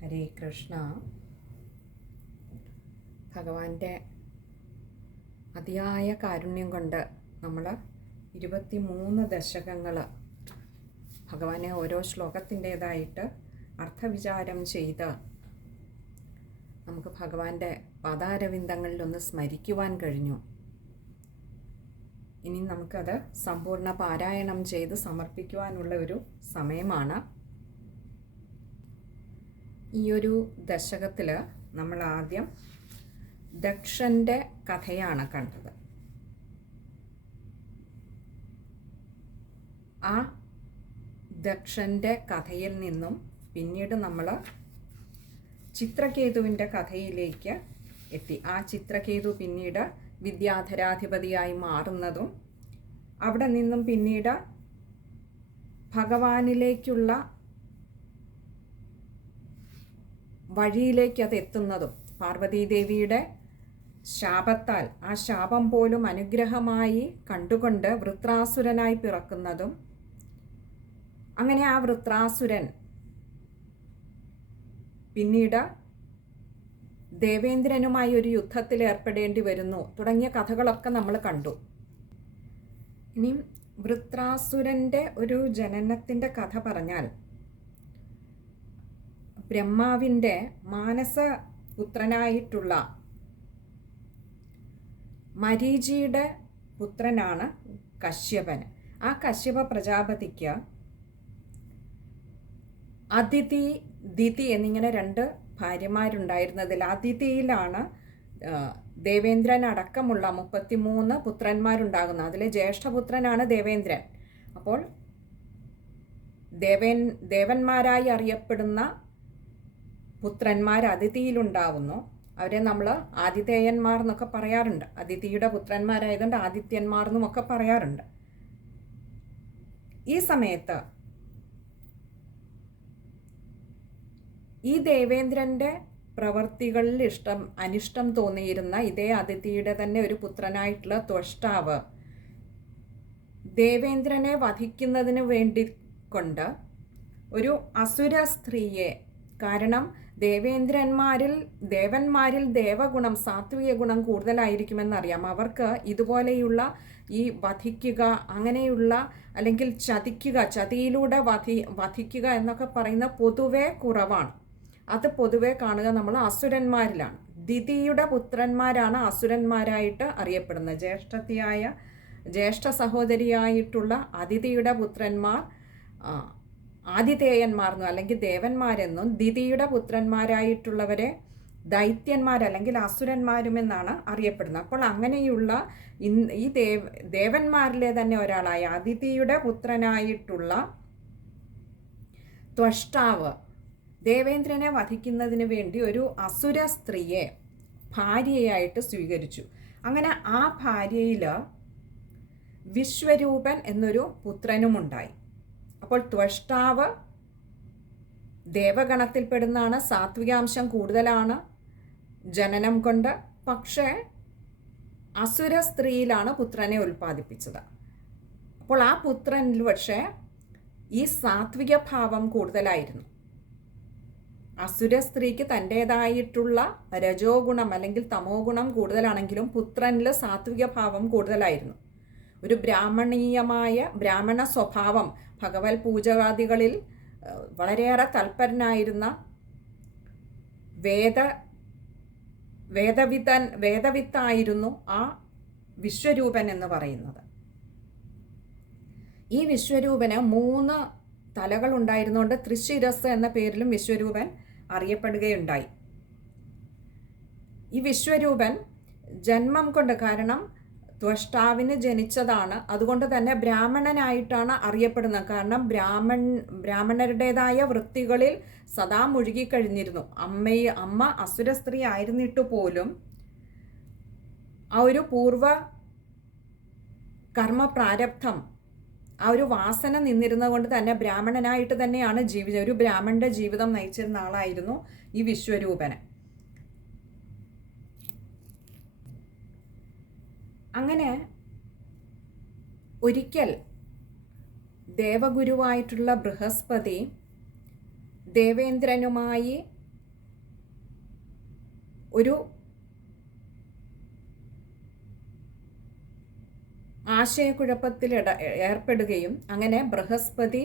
ഹരേ കൃഷ്ണ. ഭഗവാന്റെ അതിയായ കാരുണ്യം കൊണ്ട് നമ്മൾ 23 ദശകങ്ങൾ ഭഗവാനെ ഓരോ ശ്ലോകത്തിൻ്റേതായിട്ട് അർത്ഥവിചാരം ചെയ്ത് നമുക്ക് ഭഗവാന്റെ പാദാരവിന്ദങ്ങളിലൊന്ന് സ്മരിക്കുവാൻ കഴിഞ്ഞു. ഇനി നമുക്കത് സമ്പൂർണ്ണ പാരായണം ചെയ്ത് സമർപ്പിക്കുവാനുള്ള ഒരു സമയമാണ്. ഈ ഒരു ദശകത്തിൽ നമ്മൾ ആദ്യം ദക്ഷൻ്റെ കഥയാണ് കണ്ടത്. ആ ദക്ഷൻ്റെ കഥയിൽ നിന്നും പിന്നീട് നമ്മൾ ചിത്രകേതുവിൻ്റെ കഥയിലേക്ക് എത്തി. ആ ചിത്രകേതു പിന്നീട് വിദ്യാധരാധിപതിയായി മാറുന്നതും അവിടെ നിന്നും പിന്നീട് ഭഗവാനിലേക്കുള്ള വഴിയിലേക്ക് അത് എത്തുന്നതും പാർവതീദേവിയുടെ ശാപത്താൽ ആ ശാപം പോലും അനുഗ്രഹമായി കണ്ടുകൊണ്ട് വൃത്രാസുരനായി പിറക്കുന്നതും, അങ്ങനെ ആ വൃത്രാസുരൻ പിന്നീട് ദേവേന്ദ്രനുമായി ഒരു യുദ്ധത്തിൽ ഏർപ്പെടേണ്ടി വരുന്നു തുടങ്ങിയ കഥകളൊക്കെ നമ്മൾ കണ്ടു. ഇനി വൃത്രാസുരൻ്റെ ഒരു ജനനത്തിൻ്റെ കഥ പറഞ്ഞാൽ, ബ്രഹ്മാവിൻ്റെ മാനസപുത്രനായിട്ടുള്ള മരീചിയുടെ പുത്രനാണ് കശ്യപൻ. ആ കശ്യപ പ്രജാപതിക്ക് അദിതി, ദിതി എന്നിങ്ങനെ 2 ഭാര്യമാരുണ്ടായിരുന്നതിൽ അദിതിയിലാണ് ദേവേന്ദ്രൻ അടക്കമുള്ള 33 പുത്രന്മാരുണ്ടാകുന്നത്. അതിലെ ജ്യേഷ്ഠപുത്രനാണ് ദേവേന്ദ്രൻ. അപ്പോൾ ദേവന്മാരായി അറിയപ്പെടുന്ന പുത്രന്മാർ അദിതിയിലുണ്ടാവുന്നു. അവരെ നമ്മൾ ആതിഥേയന്മാർ എന്നൊക്കെ പറയാറുണ്ട്. അദിതിയുടെ പുത്രന്മാരായതുകൊണ്ട് ആദിത്യന്മാർ എന്നുമൊക്കെ പറയാറുണ്ട്. ഈ സമയത്ത് ഈ ദേവേന്ദ്രൻ്റെ പ്രവർത്തികളിൽ അനിഷ്ടം തോന്നിയിരുന്ന ഇതേ അദിതിയുടെ തന്നെ ഒരു പുത്രനായിട്ടുള്ള ത്വഷ്ടാവ് ദേവേന്ദ്രനെ വധിക്കുന്നതിന് വേണ്ടി കൊണ്ട് ഒരു അസുര സ്ത്രീയെ, കാരണം ദേവന്മാരിൽ ദേവഗുണം, സാത്വിക ഗുണം കൂടുതലായിരിക്കുമെന്നറിയാം. അവർക്ക് ഇതുപോലെയുള്ള ഈ വധിക്കുക, അങ്ങനെയുള്ള അല്ലെങ്കിൽ ചതിക്കുക, ചതിയിലൂടെ വധിക്കുക എന്നൊക്കെ പറയുന്ന പൊതുവെ കുറവാണ്. അത് പൊതുവെ കാണുക നമ്മൾ അസുരന്മാരിലാണ്. ദിതിയുടെ പുത്രന്മാരാണ് അസുരന്മാരായിട്ട് അറിയപ്പെടുന്നത്. ജ്യേഷ്ഠ സഹോദരിയായിട്ടുള്ള അദിതിയുടെ പുത്രന്മാർ ആതിഥേയന്മാർന്നും അല്ലെങ്കിൽ ദേവന്മാരെന്നും, ദിതിയുടെ പുത്രന്മാരായിട്ടുള്ളവരെ ദൈത്യന്മാർ അല്ലെങ്കിൽ അസുരന്മാരുമെന്നാണ് അറിയപ്പെടുന്നത്. അപ്പോൾ അങ്ങനെയുള്ള ഈ ദേവന്മാരിലെ തന്നെ ഒരാളായ അദിതിയുടെ പുത്രനായിട്ടുള്ള ത്വഷ്ടാവ് ദേവേന്ദ്രനെ വധിക്കുന്നതിന് വേണ്ടി ഒരു അസുര സ്ത്രീയെ ഭാര്യയായിട്ട് സ്വീകരിച്ചു. അങ്ങനെ ആ ഭാര്യയിൽ വിശ്വരൂപൻ എന്നൊരു പുത്രനുമുണ്ടായി. അപ്പോൾ ത്വഷ്ടാവ് ദേവഗണത്തിൽപ്പെടുന്നതാണ്, സാത്വികാംശം കൂടുതലാണ് ജനനം കൊണ്ട്. പക്ഷേ അസുര സ്ത്രീയിലാണ് പുത്രനെ ഉൽപ്പാദിപ്പിച്ചത്. അപ്പോൾ ആ പുത്രനിൽ പക്ഷേ ഈ സാത്വിക ഭാവം കൂടുതലായിരുന്നു. അസുര സ്ത്രീക്ക് തൻ്റേതായിട്ടുള്ള രജോ ഗുണം അല്ലെങ്കിൽ തമോ ഗുണം കൂടുതലാണെങ്കിലും പുത്രനിൽ സാത്വിക ഭാവം കൂടുതലായിരുന്നു. ഒരു ബ്രാഹ്മണ സ്വഭാവം, ഭഗവത് പൂജാദികളിൽ വളരെയേറെ തൽപരനായിരുന്ന വേദവിത്തായിരുന്നു ആ വിശ്വരൂപൻ എന്ന് പറയുന്നത്. ഈ വിശ്വരൂപന് 3 തലകൾ ഉണ്ടായിരുന്നുകൊണ്ട് ത്രിശിരസ് എന്ന പേരിലും വിശ്വരൂപൻ അറിയപ്പെടുകയുണ്ടായി. ഈ വിശ്വരൂപൻ ജന്മം കൊണ്ട്, കാരണം ത്വഷ്ടാവിന് ജനിച്ചതാണ്, അതുകൊണ്ട് തന്നെ ബ്രാഹ്മണനായിട്ടാണ് അറിയപ്പെടുന്നത്. കാരണം ബ്രാഹ്മണരുടേതായ വൃത്തികളിൽ സദാ മുഴുകിക്കഴിഞ്ഞിരുന്നു. അമ്മ അസുര സ്ത്രീ ആയിരുന്നിട്ട് പോലും ആ ഒരു പൂർവ കർമ്മ പ്രാരബ്ധം, ആ ഒരു വാസന നിന്നിരുന്നത് കൊണ്ട് തന്നെ ബ്രാഹ്മണനായിട്ട് തന്നെയാണ് ഒരു ബ്രാഹ്മണന്റെ ജീവിതം നയിച്ചിരുന്ന ആളായിരുന്നു ഈ വിശ്വരൂപന്. അങ്ങനെ ഒരിക്കൽ ദേവഗുരുവായിട്ടുള്ള ബൃഹസ്പതി ദേവേന്ദ്രനുമായി ഒരു ആശയക്കുഴപ്പത്തിൽ ഏർപ്പെടുകയും അങ്ങനെ ബൃഹസ്പതി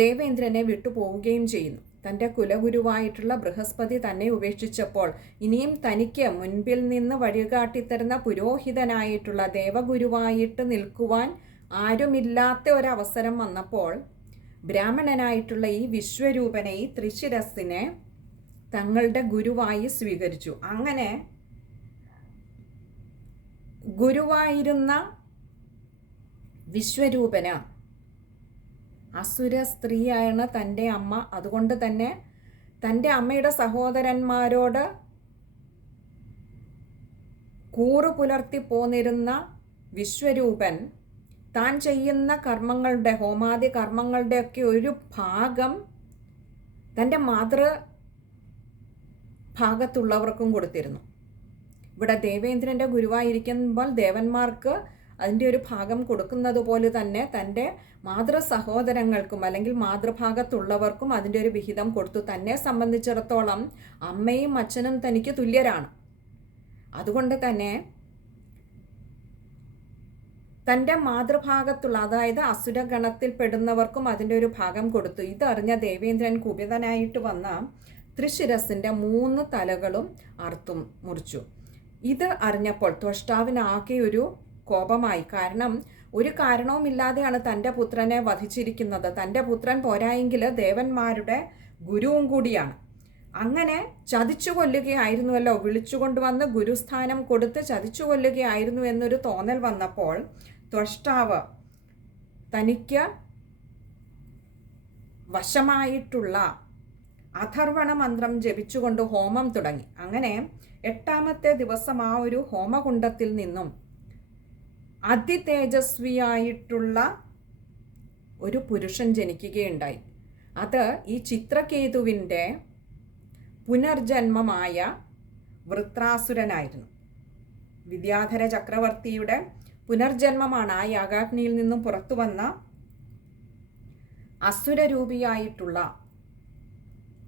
ദേവേന്ദ്രനെ വിട്ടുപോവുകയും ചെയ്യുന്നു. തൻ്റെ കുലഗുരുവായിട്ടുള്ള ബൃഹസ്പതി തന്നെ ഉപേക്ഷിച്ചപ്പോൾ ഇനിയും തനിക്ക് മുൻപിൽ നിന്ന് വഴികാട്ടിത്തരുന്ന പുരോഹിതനായിട്ടുള്ള ദേവഗുരുവായിട്ട് നിൽക്കുവാൻ ആരുമില്ലാത്ത ഒരവസരം വന്നപ്പോൾ ബ്രാഹ്മണനായിട്ടുള്ള ഈ വിശ്വരൂപനെ, ഈ ത്രിശിരസിനെ തങ്ങളുടെ ഗുരുവായി സ്വീകരിച്ചു. അങ്ങനെ ഗുരുവായിരുന്ന വിശ്വരൂപന് അസുര സ്ത്രീയാണ് തൻ്റെ അമ്മ. അതുകൊണ്ട് തന്നെ തൻ്റെ അമ്മയുടെ സഹോദരന്മാരോട് കൂറു പുലർത്തി പോന്നിരുന്ന വിശ്വരൂപൻ താൻ ചെയ്യുന്ന കർമ്മങ്ങളുടെ, ഹോമാദി കർമ്മങ്ങളുടെയൊക്കെ ഒരു ഭാഗം തൻ്റെ മാതൃ ഭാഗത്തുള്ളവർക്കും കൊടുത്തിരുന്നു. ഇവിടെ ദേവേന്ദ്രൻ്റെ ഗുരുവായിരിക്കുമ്പോൾ ദേവന്മാർക്ക് അതിൻ്റെ ഒരു ഭാഗം കൊടുക്കുന്നത് പോലെ തന്നെ തൻ്റെ മാതൃ സഹോദരങ്ങൾക്കും അല്ലെങ്കിൽ മാതൃഭാഗത്തുള്ളവർക്കും അതിൻ്റെ ഒരു വിഹിതം കൊടുത്തു. തന്നെ സംബന്ധിച്ചിടത്തോളം അമ്മയും അച്ഛനും തനിക്ക് തുല്യരാണ്. അതുകൊണ്ട് തന്നെ തൻ്റെ മാതൃഭാഗത്തുള്ള, അതായത് അസുരഗണത്തിൽ പെടുന്നവർക്കും അതിൻ്റെ ഒരു ഭാഗം കൊടുത്തു. ഇതറിഞ്ഞ ദേവേന്ദ്രൻ കുപിതനായിട്ട് വന്ന ത്രിശിരസിൻ്റെ 3 തലകളും അറുത്തും മുറിച്ചു. ഇത് അറിഞ്ഞപ്പോൾ ത്വഷ്ടാവിനാകെ ഒരു കോപമായി. കാരണം ഒരു കാരണവുമില്ലാതെയാണ് തൻ്റെ പുത്രനെ വധിച്ചിരിക്കുന്നത്. തൻ്റെ പുത്രൻ പോരായെങ്കിൽ ദേവന്മാരുടെ ഗുരുവും കൂടിയാണ്. അങ്ങനെ ചതിച്ചു കൊല്ലുകയായിരുന്നുവല്ലോ, വിളിച്ചുകൊണ്ടുവന്ന് ഗുരുസ്ഥാനം കൊടുത്ത് ചതിച്ചു കൊല്ലുകയായിരുന്നു എന്നൊരു തോന്നൽ വന്നപ്പോൾ ത്വഷ്ടാവ് തനിക്ക് വശമായിട്ടുള്ള അഥർവണ മന്ത്രം ജപിച്ചുകൊണ്ട് ഹോമം തുടങ്ങി. അങ്ങനെ 8ാമത്തെ ദിവസം ആ ഒരു ഹോമകുണ്ടത്തിൽ നിന്നും അതിതേജസ്വിയായിട്ടുള്ള ഒരു പുരുഷൻ ജനിക്കുകയുണ്ടായി. അത് ഈ ചിത്രകേതുവിൻ്റെ പുനർജന്മമായ വൃത്രാസുരനായിരുന്നു. വിദ്യാധര ചക്രവർത്തിയുടെ പുനർജന്മമാണ് ആ യാഗാഗ്നിയിൽ നിന്നും പുറത്തു വന്ന അസുരരൂപിയായിട്ടുള്ള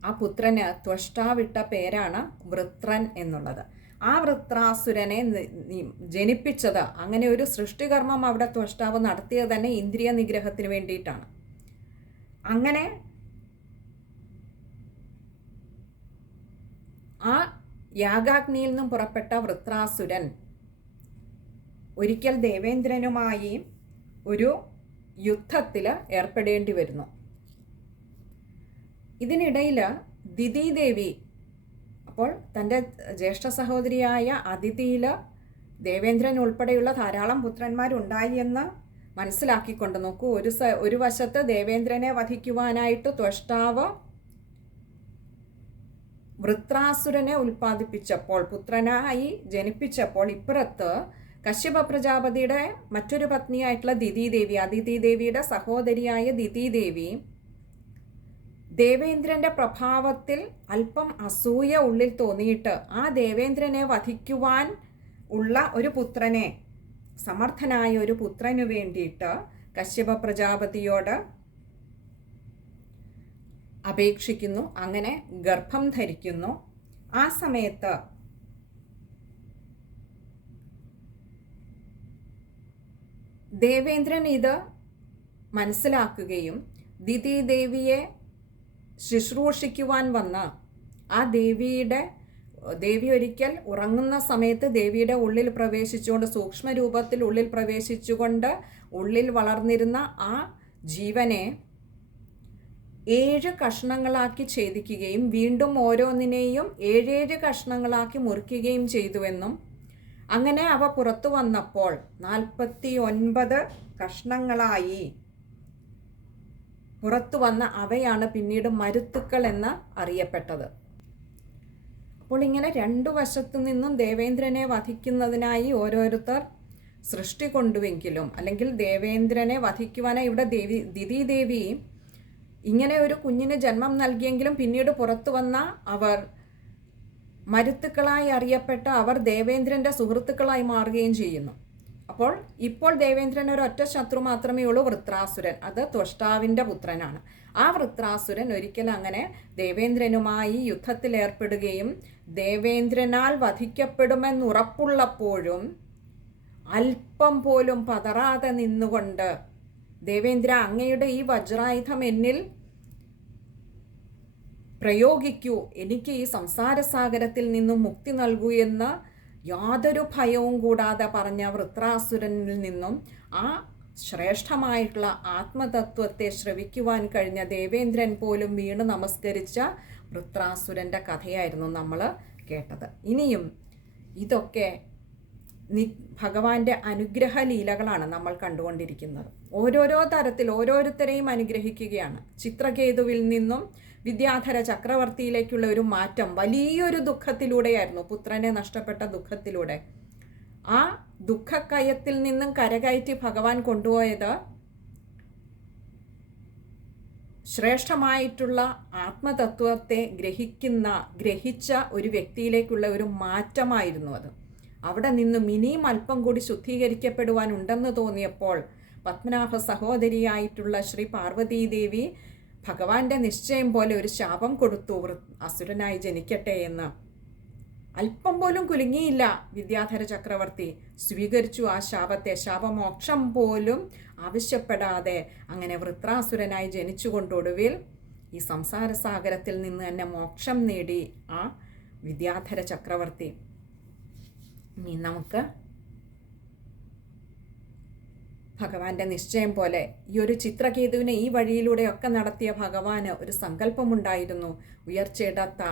ആ പുത്രന് ത്വഷ്ടാവിട്ട പേരാണ് വൃത്രൻ എന്നുള്ളത്. ആ വൃത്രാസുരനെ ജനിപ്പിച്ചത്, അങ്ങനെ ഒരു സൃഷ്ടികർമ്മം അവിടെ ത്വഷ്ടാവ് നടത്തിയത് തന്നെ ഇന്ദ്രിയ നിഗ്രഹത്തിന് വേണ്ടിയിട്ടാണ്. അങ്ങനെ ആ യാഗാഗ്നിയിൽ നിന്നും പുറപ്പെട്ട വൃത്രാസുരൻ ഒരിക്കൽ ദേവേന്ദ്രനുമായി ഒരു യുദ്ധത്തിൽ ഏർപ്പെടേണ്ടി വരുന്നു. ഇതിനിടയിൽ ദിതിദേവി, അപ്പോൾ തൻ്റെ ജ്യേഷ്ഠ സഹോദരിയായ അതിഥിയിൽ ദേവേന്ദ്രൻ ഉൾപ്പെടെയുള്ള ധാരാളം പുത്രന്മാരുണ്ടായി എന്ന് മനസ്സിലാക്കിക്കൊണ്ട്, നോക്കൂ, ഒരു വശത്ത് ദേവേന്ദ്രനെ വധിക്കുവാനായിട്ട് ത്വഷ്ടാവ് വൃത്രാസുരനെ ഉൽപ്പാദിപ്പിച്ചപ്പോൾ, പുത്രനായി ജനിപ്പിച്ചപ്പോൾ, ഇപ്പുറത്ത് കശ്യപ പ്രജാപതിയുടെ മറ്റൊരു പത്നിയായിട്ടുള്ള ദിതിദേവി, അതിഥിദേവിയുടെ സഹോദരിയായ ദിതിദേവി ദേവേന്ദ്രൻ്റെ പ്രഭാവത്തിൽ അല്പം അസൂയ ഉള്ളിൽ തോന്നിയിട്ട് ആ ദേവേന്ദ്രനെ വധിക്കുവാൻ ഉള്ള ഒരു പുത്രനെ, സമർത്ഥനായ ഒരു പുത്രനു വേണ്ടിയിട്ട് കശ്യപ പ്രജാപതിയോട് അപേക്ഷിക്കുന്നു. അങ്ങനെ ഗർഭം ധരിക്കുന്നു. ആ സമയത്ത് ദേവേന്ദ്രൻ ഇത് മനസ്സിലാക്കുകയും ദിതിദേവിയെ ശുശ്രൂഷിക്കുവാൻ വന്ന ആ ദേവി ഒരിക്കൽ ഉറങ്ങുന്ന സമയത്ത് ദേവിയുടെ ഉള്ളിൽ പ്രവേശിച്ചുകൊണ്ട്, സൂക്ഷ്മരൂപത്തിൽ ഉള്ളിൽ പ്രവേശിച്ചുകൊണ്ട് ഉള്ളിൽ വളർന്നിരുന്ന ആ ജീവനെ 7 കഷ്ണങ്ങളാക്കി ഛേദിക്കുകയും വീണ്ടും ഓരോന്നിനെയും 7 കഷ്ണങ്ങളാക്കി മുറിക്കുകയും ചെയ്തുവെന്നും, അങ്ങനെ അവ പുറത്തു വന്നപ്പോൾ 49 കഷ്ണങ്ങളായി പുറത്തു വന്ന അവയാണ് പിന്നീട് മരുത്തുക്കൾ എന്ന് അറിയപ്പെട്ടത്. അപ്പോൾ ഇങ്ങനെ 2 വശത്തു നിന്നും ദേവേന്ദ്രനെ വധിക്കുന്നതിനായി ഓരോരുത്തർ സൃഷ്ടി കൊണ്ടുവെങ്കിലും, അല്ലെങ്കിൽ ദേവേന്ദ്രനെ വധിക്കുവാനായി ഇവിടെ ദിതിദേവി ഇങ്ങനെ ഒരു കുഞ്ഞിന് ജന്മം നൽകിയെങ്കിലും പിന്നീട് പുറത്തു വന്ന അവർ മരുത്തുക്കളായി അറിയപ്പെട്ട അവർ ദേവേന്ദ്രൻ്റെ സുഹൃത്തുക്കളായി മാറുകയും ചെയ്യുന്നു. ഇപ്പോൾ ദേവേന്ദ്രൻ ഒരൊറ്റ ശത്രു മാത്രമേ ഉള്ളൂ, വൃത്രാസുരൻ. അത് ത്വഷ്ടാവിൻ്റെ പുത്രനാണ്. ആ വൃത്രാസുരൻ ഒരിക്കൽ അങ്ങനെ ദേവേന്ദ്രനുമായി യുദ്ധത്തിലേർപ്പെടുകയും ദേവേന്ദ്രനാൽ വധിക്കപ്പെടുമെന്നുറപ്പുള്ളപ്പോഴും അല്പം പോലും പതറാതെ നിന്നുകൊണ്ട്, ദേവേന്ദ്ര, അങ്ങയുടെ ഈ വജ്രായുധം എന്നിൽ പ്രയോഗിക്കൂ, എനിക്ക് ഈ സംസാരസാഗരത്തിൽ നിന്നും മുക്തി നൽകൂ എന്ന് യാതൊരു ഭയവും കൂടാതെ പറഞ്ഞ വൃത്രാസുരനിൽ നിന്നും ആ ശ്രേഷ്ഠമായിട്ടുള്ള ആത്മതത്വത്തെ ശ്രവിക്കുവാൻ കഴിഞ്ഞ ദേവേന്ദ്രൻ പോലും വീണ് നമസ്കരിച്ച വൃത്രാസുരൻ്റെ കഥയായിരുന്നു നമ്മൾ കേട്ടത്. ഇനിയും ഇതൊക്കെ ഭഗവാന്റെ അനുഗ്രഹ ലീലകളാണ് നമ്മൾ കണ്ടുകൊണ്ടിരിക്കുന്നത്. ഓരോരോ തരത്തിൽ ഓരോരുത്തരെയും അനുഗ്രഹിക്കുകയാണ്. ചിത്രകേതുവിൽ നിന്നും വിദ്യാധര ചക്രവർത്തിയിലേക്കുള്ള ഒരു മാറ്റം വലിയൊരു ദുഃഖത്തിലൂടെയായിരുന്നു, പുത്രനെ നഷ്ടപ്പെട്ട ദുഃഖത്തിലൂടെ. ആ ദുഃഖക്കയത്തിൽ നിന്നും കരകയറ്റി ഭഗവാൻ കൊണ്ടുപോയത് ശ്രേഷ്ഠമായിട്ടുള്ള ആത്മതത്വത്തെ ഗ്രഹിച്ച ഒരു വ്യക്തിയിലേക്കുള്ള ഒരു മാറ്റമായിരുന്നു അത്. അവിടെ നിന്നും ഇനിയും അല്പം കൂടി ശുദ്ധീകരിക്കപ്പെടുവാനുണ്ടെന്ന് തോന്നിയപ്പോൾ പത്മനാഭ സഹോദരിയായിട്ടുള്ള ശ്രീ പാർവതീദേവി ഭഗവാന്റെ നിശ്ചയം പോലെ ഒരു ശാപം കൊടുത്തു, അസുരനായി ജനിക്കട്ടെ എന്ന്. അല്പം പോലും കുലുങ്ങിയില്ല വിദ്യാധര ചക്രവർത്തി, സ്വീകരിച്ചു ആ ശാപത്തെ. ശാപമോക്ഷം പോലും ആവശ്യപ്പെടാതെ അങ്ങനെ വൃത്രാസുരനായി ജനിച്ചുകൊണ്ടൊടുവിൽ ഈ സംസാരസാഗരത്തിൽ നിന്ന് തന്നെ മോക്ഷം നേടി ആ വിദ്യാധര ചക്രവർത്തി. ഇനി നമുക്ക് ഭഗവാന്റെ നിശ്ചയം പോലെ ഈ ഒരു ചിത്രകേതുവിനെ ഈ വഴിയിലൂടെയൊക്കെ നടത്തിയ ഭഗവാന് ഒരു സങ്കല്പമുണ്ടായിരുന്നു. ഉയർച്ചയിടത്ത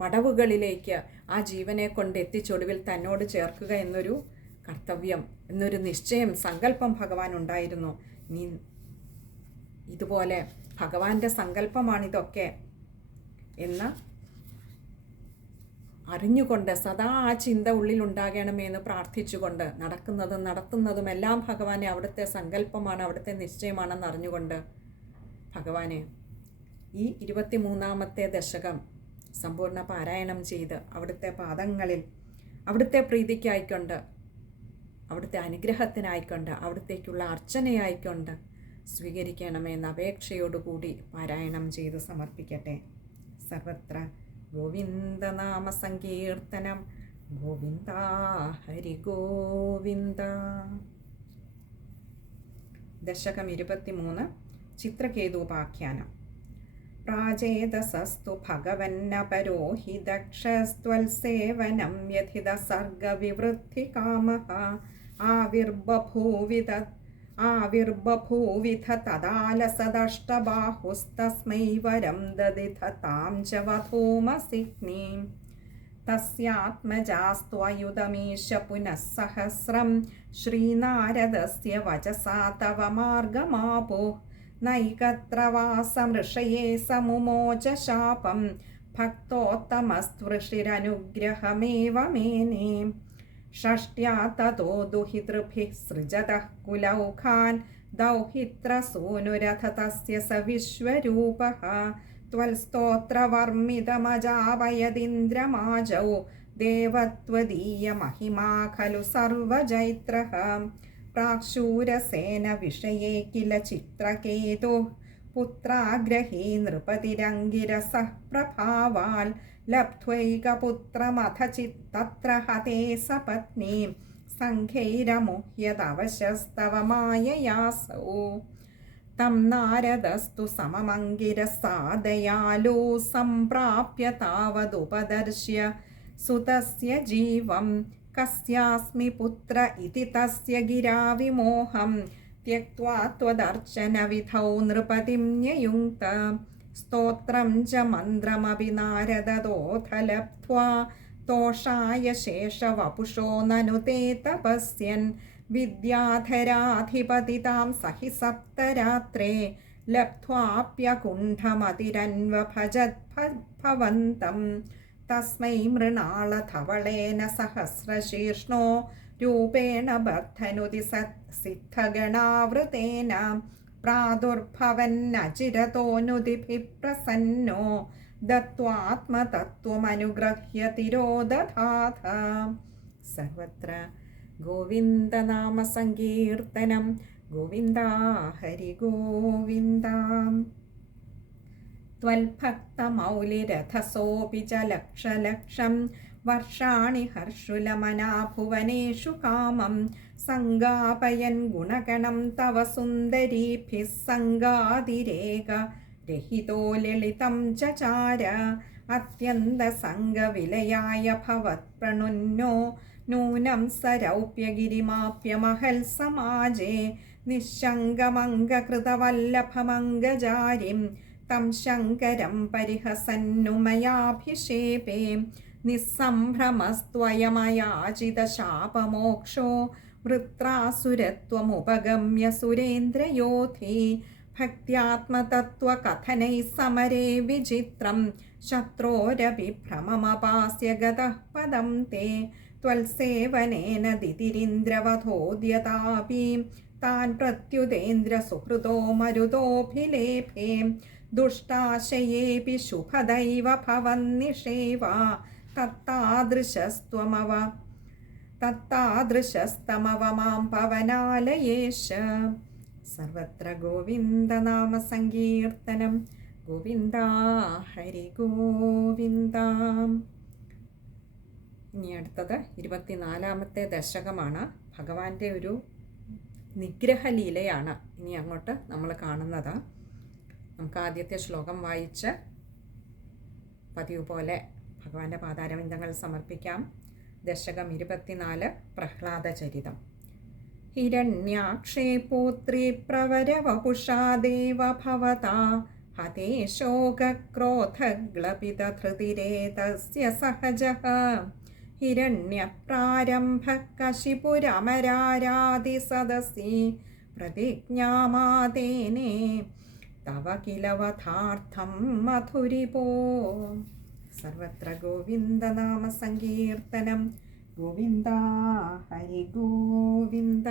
പടവുകളിലേക്ക് ആ ജീവനെ കൊണ്ട് എത്തിച്ചൊടുവിൽ തന്നോട് ചേർക്കുക എന്നൊരു കർത്തവ്യം, എന്നൊരു നിശ്ചയം, സങ്കല്പം ഭഗവാൻ ഉണ്ടായിരുന്നു. നീ ഇതുപോലെ ഭഗവാന്റെ സങ്കല്പമാണിതൊക്കെ എന്ന് അറിഞ്ഞുകൊണ്ട് സദാ ആ ചിന്ത ഉള്ളിലുണ്ടാകണമെന്ന് പ്രാർത്ഥിച്ചുകൊണ്ട്, നടക്കുന്നതും നടത്തുന്നതും എല്ലാം ഭഗവാനെ അവിടുത്തെ സങ്കല്പമാണ്, അവിടുത്തെ നിശ്ചയമാണെന്ന് അറിഞ്ഞുകൊണ്ട് ഭഗവാനെ ഈ 23ാമത്തെ ദശകം സമ്പൂർണ്ണ പാരായണം ചെയ്ത് അവിടുത്തെ പാദങ്ങളിൽ അവിടുത്തെ പ്രീതിക്കായിക്കൊണ്ട്, അവിടുത്തെ അനുഗ്രഹത്തിനായിക്കൊണ്ട്, അവിടുത്തേക്കുള്ള അർച്ചനയായിക്കൊണ്ട് സ്വീകരിക്കണമെന്ന അപേക്ഷയോടുകൂടി പാരായണം ചെയ്ത് സമർപ്പിക്കട്ടെ. സർവത്ര ഗോവിന്ദനാമ സങ്കീർത്തനം. ഗോവിന്ദ ഹരി ഗോവിന്ദ. ദശകം 23 ചിത്രകേതൂപാഖ്യാനം. പ്രാചേതസസ്തു ഭഗവന്നപരോ ഹി ദക്ഷസ്ത്വൽസേവനം വ്യഥിത സർഗവിവൃദ്ധി കാമഃ ആവിർബഭൂവിധ തദാലസദഷ്ടബാഹുസ്തസ്മൈ വരം ദദിഥ താം ച വധൂമസിഗ്നീം. തസ്യാത്മജാസ്ത്വയുധമീശ പുനഃ സഹസ്രം ശ്രീനാരദസ്യ വചസാ തവ മാർഗമാപോ. നൈകത്ര വാസമൃഷയേ സമുമോച ശാപം ഭക്തോത്തമസ്തൃഷിരനുഗ്രഹമേവ മേനേ. ഷഷ്ട്യാ തതോ ദുഹിതൃഭിഃ സൃജതഃ കുലൗഖാൻ ദൗഹിത്രസൂനുരഥ തസ്യ സ വിശ്വരൂപഃ. ത്വൽസ്തോത്രവർമ്മിതമജാവയദിന്ദ്രമാജൗ ദേവത്വദീയമഹിമാ ഖലു സർവജൈത്രഃ. പ്രാക്ശൂരസേന വിഷയേ കില ചിത്രകേതുഃ പുത്രാഗ്രഹീ നൃപതിരംഗിരസഃ പ്രഭാവാൽ. ലബ്ധ്വൈകപുത്രമഥ ചിത്തത്ര ഹതേ സപത്നീം സംഘൈരമുഹ്യദവശസ്തവ മായയാസൗ. തം നാരദസ്തു സമമംഗിരസാദയാലോ സംപ്രാപ്യ താവതുപദർശ്യ സുതസ്യ ജീവം. കസ്യാസ്മി പുത്ര ഇതി തസ്യ ഗിരാവിമോഹം ത്യക്ത്വാ ത്വദർച്ചന വിധൗ നൃപതിം ന്യയുങ്ക്ത. സ്തോത്രം ച മന്ത്രമപി നാരദദോഥ ലബ്ധ്വാ തോഷായ ശേഷവപുഷോ നനു തേ തപസ്യൻ. വിദ്യാധരാധിപതിതാം സഹി സപ്തരാത്രേ ലബ്ധ്വാപ്യകുണ്ഠമതിരന്വഭജദ്ഭവന്തം. തസ്മൈ മൃണാളധവളേന സഹസ്രശീർഷ്ണോ രൂപേണ ബദ്ധനുതി സിദ്ധഗണാവൃതേന. പ്രാദുർഭവന്നചിരതോനുദിഭിഃ പ്രസന്നോ ദത്വാത്മതത്വമനുഗൃഹ്യ തിരോദധാഥ. സർവത്ര ഗോവിന്ദനാമ സങ്കീർത്തനം. ഗോവിന്ദ ഹരി ഗോവിന്ദ. ത്വൽഭക്തമൗലിരഥസോऽപി ച ലക്ഷലക്ഷം വർഷാണി ഹർഷുലമനാ ഭുവനേഷു കാമം സംഗാപയൻ ഗുണഗണം തവ സുന്ദരീഭിഃ സംഗാതിരേക രഹിതോ ലളിതം ചചാര. അത്യന്തസംഗവിലയായ ഭവത്പ്രണുന്നോ നൂനം സരൗപ്യഗിരിമാപ്യമഹൽ സമാജേ നിശങ്കമംഗകൃതവല്ലഭമംഗജാരിം തം ശങ്കരം പരിഹസന്നുമയാഭിഷേപേ. നിസ്സംഭ്രമസ്ത്വയമയാചിതശാപമോക്ഷോ വൃത്രാസുരത്വമുപഗമ്യ സുരേന്ദ്രയോധി. ഭക്ത്യാത്മതത്വകഥനൈः സമരേ വിചിത്രം ശത്രോരപി ഭ്രമമപാസ്യ ഗതഃ പദം തേ. ത്വൽസേവനേന ദിതിരിന്ദ്രവധോദ്യതാപി താൻ പ്രത്യുതേന്ദ്രസുഹൃദോ മരുതോഭിലേഭേ. ദുഷ്ടാശയേപി ശുഭദൈവ ഭവന്നിഷേവാ തത്താദൃശസ്തമവ മാം പവനാലയേശ. സർവത്ര ഗോവിന്ദനാമ സങ്കീർത്തനം. ഗോവിന്ദ ഹരി ഗോവിന്ദ. ഇനി അടുത്തത് 24ാമത്തെ ദശകമാണ്. ഭഗവാന്റെ ഒരു നിഗ്രഹലീലയാണ് ഇനി അങ്ങോട്ട് നമ്മൾ കാണുന്നത്. നമുക്ക് ആദ്യത്തെ ശ്ലോകം വായിച്ച് പതിവ് പോലെ ഭഗവാന്റെ പാദാരവിന്ദങ്ങൾ സമർപ്പിക്കാം. ദശകം 24 പ്രഹ്ലാദചരിതം. ഹിരണ്യാക്ഷേ പൗത്രീ പ്രവരവപുഷാ ദേവ ഭവതാ ഹതേ ശോകക്രോധഗ്ലപിതധൃതിരേതസ്യ സഹജഃ. ഹിരണ്യപ്രാരംഭഃ കശിപുരമരാരാദിസദസി പ്രതിജ്ഞാമാതേനേ തവ കില വധാർത്ഥം മധുരിപോ. സർവത്ര ഗോവിന്ദനാമ സങ്കീർത്തനം. ഗോവിന്ദ ഹരി ഗോവിന്ദ.